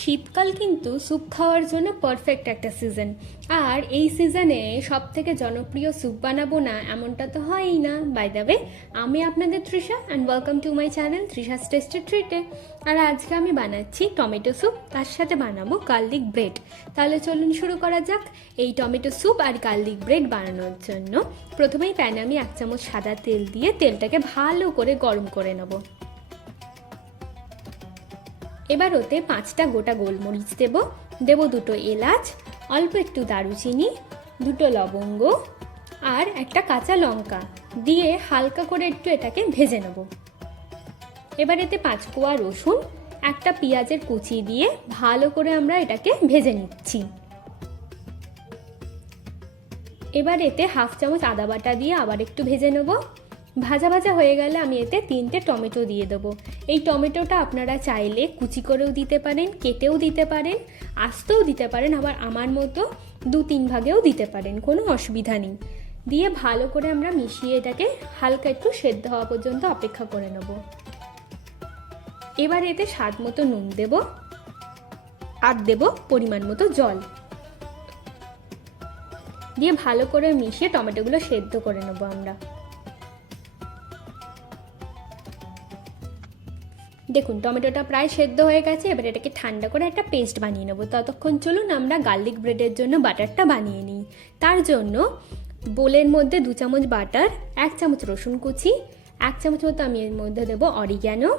শীতকাল কিন্তু স্যুপ খাওয়ার জন্য পারফেক্ট একটা সিজন। আর এই সিজনে সব থেকে জনপ্রিয় স্যুপ বানাবো না এমনটা তো হয়ই না। বাই দ্য ওয়ে, আমি আপনাদের Trisha and welcome to my channel Trisha's tasty ট্রিটে। আর আজকে আমি বানাচ্ছি টমেটো স্যুপ, তার সাথে বানাবো গার্লিক ব্রেড। তাহলে চলুন শুরু করা যাক। এই টমেটো স্যুপ আর গার্লিক ব্রেড বানানোর জন্য প্রথমেই প্যানে আমি 1 চামচ সাদা তেল দিয়ে তেলটাকে ভালো করে গরম করে নেব। এবার ওতে 5টা গোটা গোলমরিচ দেব 2টো এলাচ, অল্প একটু দারুচিনি, 2টো লবঙ্গ আর একটা কাঁচা লঙ্কা দিয়ে হালকা করে একটু এটাকে ভেজে নেব। এবার এতে 5 কোয়া রসুন, একটা পেঁয়াজের কুচি দিয়ে ভালো করে আমরা এটাকে ভেজে নিচ্ছি। এবার এতে 1/2 চামচ আদা বাটা দিয়ে আবার একটু ভেজে নেব। ভাজা ভাজা হয়ে গেলে আমি এতে 3টে টমেটো দিয়ে দেবো। এই টমেটোটা আপনারা চাইলে কুচি করেও দিতে পারেন, কেটেও দিতে পারেন, আস্তেও দিতে পারেন, আবার আমার মতো 2-3 ভাগেও দিতে পারেন, কোনো অসুবিধা নেই। দিয়ে ভালো করে আমরা মিশিয়ে এটাকে হালকা একটু সেদ্ধ হওয়া পর্যন্ত অপেক্ষা করে নেব। এবার এতে স্বাদ মতো নুন দেব আর দেব পরিমাণ মতো জল দিয়ে ভালো করে মিশিয়ে টমেটোগুলো সেদ্ধ করে নেব আমরা। দেখুন টমেটোটা প্রায় সেদ্ধ হয়ে গেছে। এবার এটাকে ঠান্ডা করে একটা পেস্ট বানিয়ে নেবো। ততক্ষণ চলুন আমরা গার্লিক ব্রেডের জন্য বাটারটা বানিয়ে নিই। তার জন্য বোলের মধ্যে 2 চামচ বাটার, 1 চামচ রসুন কুচি, 1 চামচ মতো আমি এর মধ্যে দেবো অরিগ্যানো,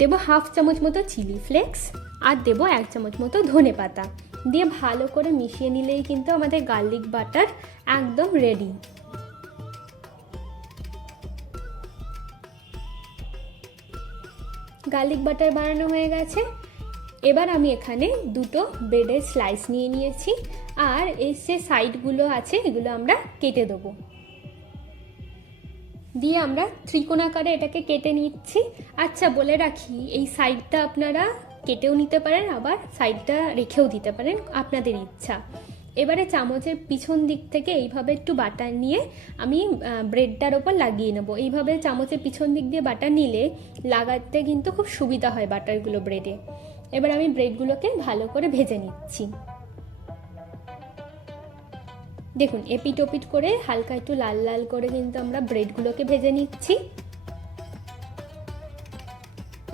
দেবো 1/2 চামচ মতো চিলি ফ্লেক্স আর দেবো 1 চামচ মতো ধনে পাতা দিয়ে ভালো করে মিশিয়ে নিলেই কিন্তু আমাদের গার্লিক বাটার একদম রেডি। গার্লিক বাটার বানানো হয়ে গেছে। এবার আমি এখানে 2টো ব্রেডের স্লাইস নিয়ে নিয়েছি আর এর যে সাইডগুলো আছে এগুলো আমরা কেটে দেবো। দিয়ে আমরা ত্রিকোণাকারে এটাকে কেটে নিচ্ছি। আচ্ছা বলে রাখি, এই সাইডটা আপনারা কেটেও নিতে পারেন, আবার সাইডটা রেখেও দিতে পারেন, আপনাদের ইচ্ছা। এবারে চামচের পিছন দিক থেকে এইভাবে একটু বাটার নিয়ে আমি ব্রেডটার ওপর লাগিয়ে নেবো। এইভাবে চামচের পিছন দিক দিয়ে বাটার নিলে লাগাতে কিন্তু খুব সুবিধা হয় বাটারগুলো ব্রেডে। এবার আমি ব্রেডগুলোকে ভালো করে ভেজে নিচ্ছি। দেখুন এপিট ওপিট করে হালকা একটু লাল লাল করে কিন্তু আমরা ব্রেডগুলোকে ভেজে নিচ্ছি।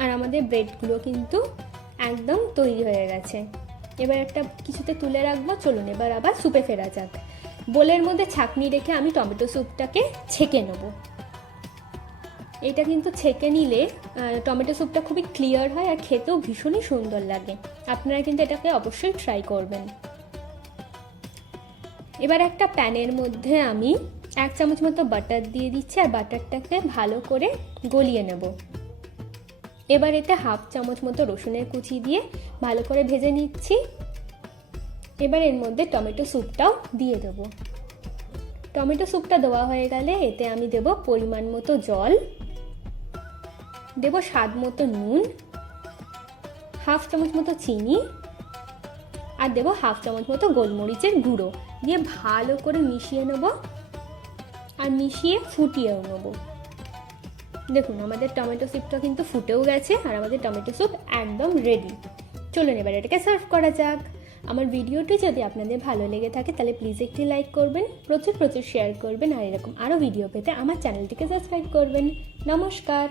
আর আমাদের ব্রেডগুলো কিন্তু একদম তৈরি হয়ে গেছে। এবার একটা কিছুতে তুলে রাখবো। চলুন এবার আবার স্যুপে ফেরা যাক। বোলের মধ্যে ছাঁকনি রেখে আমি টমেটো স্যুপটাকে ছেঁকে নেব। এটা কিন্তু ছেঁকে নিলে টমেটো স্যুপটা খুবই ক্লিয়ার হয় আর খেতেও ভীষণই সুন্দর লাগে। আপনারা কিন্তু এটাকে অবশ্যই ট্রাই করবেন। এবার একটা প্যানের মধ্যে আমি 1 চামচ মতো বাটার দিয়ে দিচ্ছি আর বাটারটাকে ভালো করে গলিয়ে নেব। এবার এতে 1/2 চামচ মতো রসুনের কুচি দিয়ে ভালো করে ভেজে নিচ্ছি। এবার এর মধ্যে টমেটো স্যুপটাও দিয়ে দেবো। টমেটো স্যুপটা দেওয়া হয়ে গেলে এতে আমি দেব পরিমাণ মতো জল, দেব স্বাদ মতো নুন, 1/2 চামচ মতো চিনি আর দেব 1/2 চামচ মতো গোলমরিচের গুঁড়ো দিয়ে ভালো করে মিশিয়ে নেব আর মিশিয়ে ফুটিয়েও নেব। দেখুন আমাদের টমেটো স্যুপটা কিন্তু ফুটেও গেছে আর আমাদের টমেটো স্যুপ একদম রেডি। চলুন এবার এটাকে সার্ভ করা যাক। আমার ভিডিওটি যদি আপনাদের ভালো লেগে থাকে তাহলে প্লিজ একটি লাইক করবেন, প্রচুর শেয়ার করবেন আর এরকম আরও ভিডিও পেতে আমার চ্যানেলটিকে সাবস্ক্রাইব করবেন। নমস্কার।